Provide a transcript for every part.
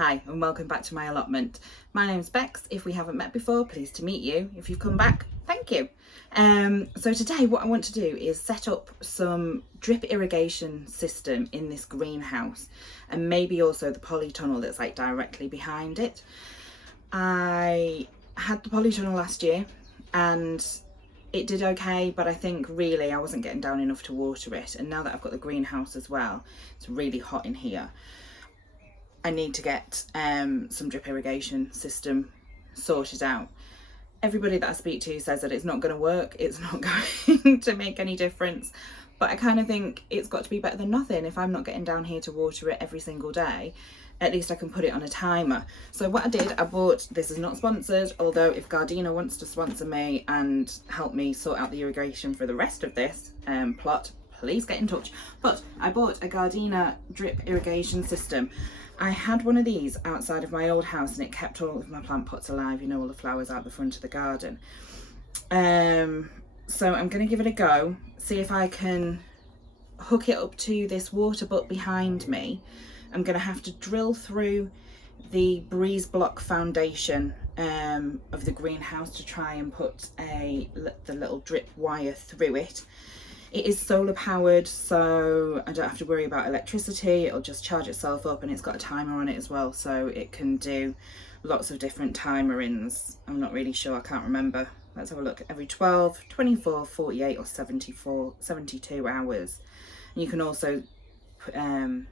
Hi and welcome back to my allotment. My name's Bex. If we haven't met before, pleased to meet you. If you've come back, thank you. So today what I want to do is set up some drip irrigation system in this greenhouse, and maybe also the polytunnel that's like directly behind it. I had the polytunnel last year and it did okay, but I think really I wasn't getting down enough to water it, and now that I've got the greenhouse as well, it's really hot in here. I need to get some drip irrigation system sorted out. Everybody that I speak to says that it's not going to work, it's not going to make any difference, but I kind of think it's got to be better than nothing. If I'm not getting down here to water it every single day, at least I can put it on a timer. So what I did, I bought, this is not sponsored, although if Gardena wants to sponsor me and help me sort out the irrigation for the rest of this plot, please get in touch. But I bought a Gardena drip irrigation system. I had one of these outside of my old house and it kept all of my plant pots alive, you know, all the flowers out the front of the garden. So I'm going to give it a go, see if I can hook it up to this water butt behind me. I'm going to have to drill through the breeze block foundation of the greenhouse to try and put the little drip wire through it. It is solar powered, so I don't have to worry about electricity. It'll just charge itself up, and it's got a timer on it as well, so it can do lots of different timerings. I'm not really sure, I can't remember. Let's have a look. Every 12, 24, 48 or 72 hours. And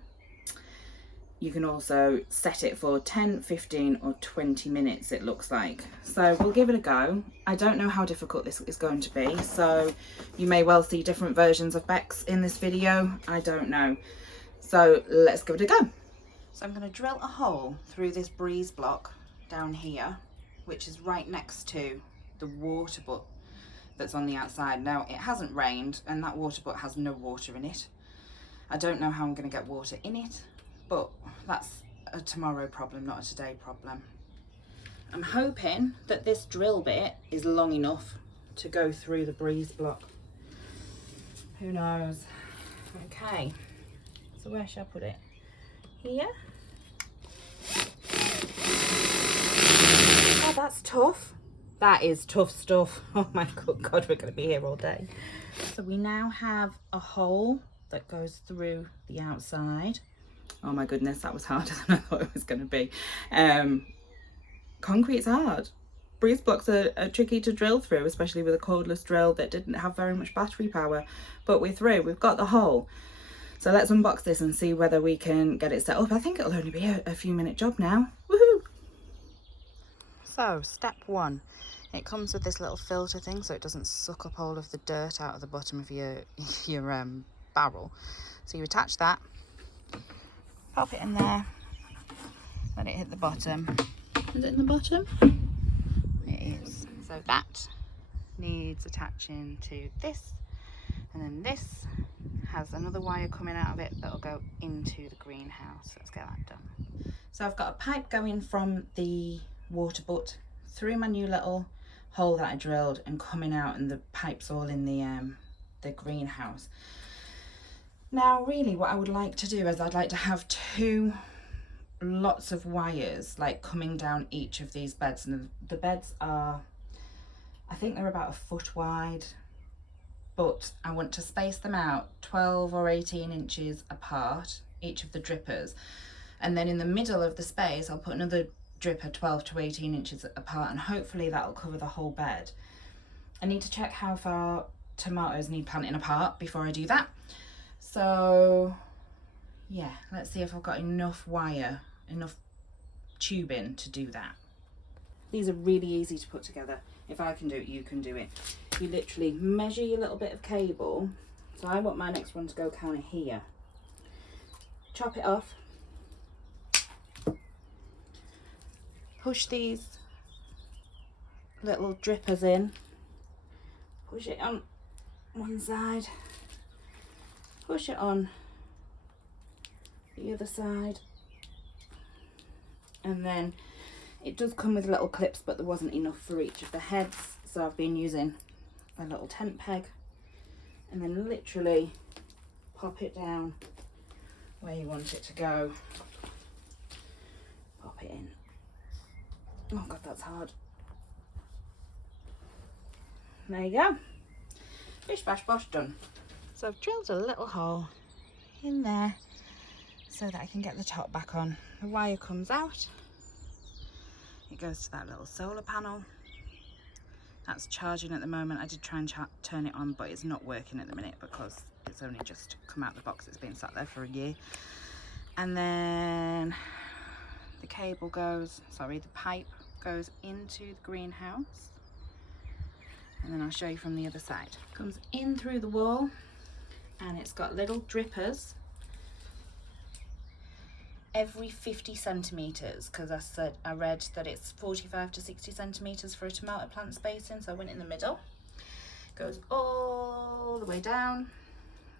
you can also set it for 10, 15 or 20 minutes, it looks like. So we'll give it a go. I don't know how difficult this is going to be, so you may well see different versions of Bex in this video. I don't know. So let's give it a go. So I'm going to drill a hole through this breeze block down here, which is right next to the water butt that's on the outside. Now, it hasn't rained and that water butt has no water in it. I don't know how I'm going to get water in it, but that's a tomorrow problem, not a today problem. I'm hoping that this drill bit is long enough to go through the breeze block. Who knows? Okay, so where shall I put it? Here? Oh, that's tough. That is tough stuff. Oh my good God, we're going to be here all day. So we now have a hole that goes through the outside. Oh my goodness, that was harder than I thought it was going to be. Concrete's hard. Breeze blocks are tricky to drill through, especially with a cordless drill that didn't have very much battery power. But we're through, we've got the hole. So let's unbox this and see whether we can get it set up. I think it'll only be a few minute job now. Woohoo! So step one, it comes with this little filter thing so it doesn't suck up all of the dirt out of the bottom of your barrel. So you attach that. Pop it in there, let it hit the bottom. Is it in the bottom? It is. So that needs attaching to this, and then this has another wire coming out of it that'll go into the greenhouse. Let's get that done. So I've got a pipe going from the water butt through my new little hole that I drilled and coming out, and the pipe's all in the greenhouse. Now really what I would like to do is I'd like to have two lots of wires like coming down each of these beds, and the beds are, I think they're about a foot wide, but I want to space them out 12 or 18 inches apart, each of the drippers, and then in the middle of the space I'll put another dripper 12 to 18 inches apart, and hopefully that'll cover the whole bed. I need to check how far tomatoes need planting apart before I do that. So yeah, let's see if I've got enough wire, enough tubing to do that. These are really easy to put together. If I can do it, you can do it. You literally measure your little bit of cable. So I want my next one to go kind of here. Chop it off. Push these little drippers in. Push it on one side. Push it on the other side, and then it does come with little clips, but there wasn't enough for each of the heads, so I've been using a little tent peg, and then literally pop it down where you want it to go. Oh god, that's hard. There you go. Bish bash bosh, done. So I've drilled a little hole in there so that I can get the top back on. The wire comes out, it goes to that little solar panel. That's charging at the moment. I did try and turn it on, but it's not working at the minute because it's only just come out the box. It's been sat there for a year. And then the cable goes, sorry, the pipe goes into the greenhouse. And then I'll show you from the other side. Comes in through the wall, and it's got little drippers every 50 centimetres, because I read that it's 45 to 60 centimetres for a tomato plant spacing, so I went in the middle. Goes all the way down,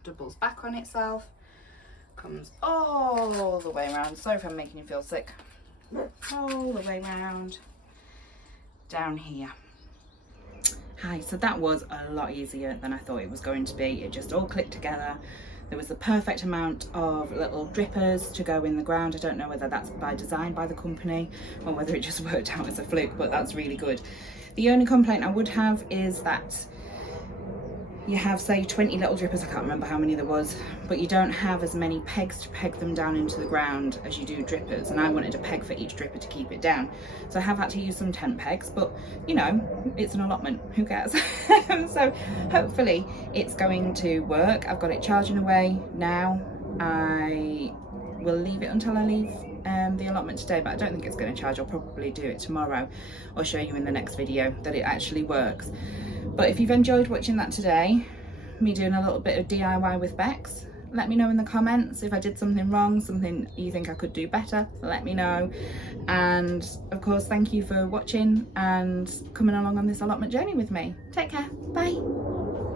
doubles back on itself, comes all the way around. Sorry if I'm making you feel sick. All the way around down here. Hi, so that was a lot easier than I thought it was going to be. It just all clicked together. There was the perfect amount of little drippers to go in the ground. I don't know whether that's by design by the company or whether it just worked out as a fluke, but that's really good. The only complaint I would have is that you have, say, 20 little drippers, I can't remember how many there was, but you don't have as many pegs to peg them down into the ground as you do drippers, and I wanted a peg for each dripper to keep it down. So I have had to use some tent pegs, but you know, it's an allotment, who cares? So hopefully it's going to work. I've got it charging away now. I will leave it until I leave the allotment today, but I don't think it's going to charge. I'll probably do it tomorrow or show you in the next video that it actually works. But if you've enjoyed watching that today, me doing a little bit of DIY with Bex, let me know in the comments. If I did something wrong, something you think I could do better, let me know. And of course, thank you for watching and coming along on this allotment journey with me. Take care, bye.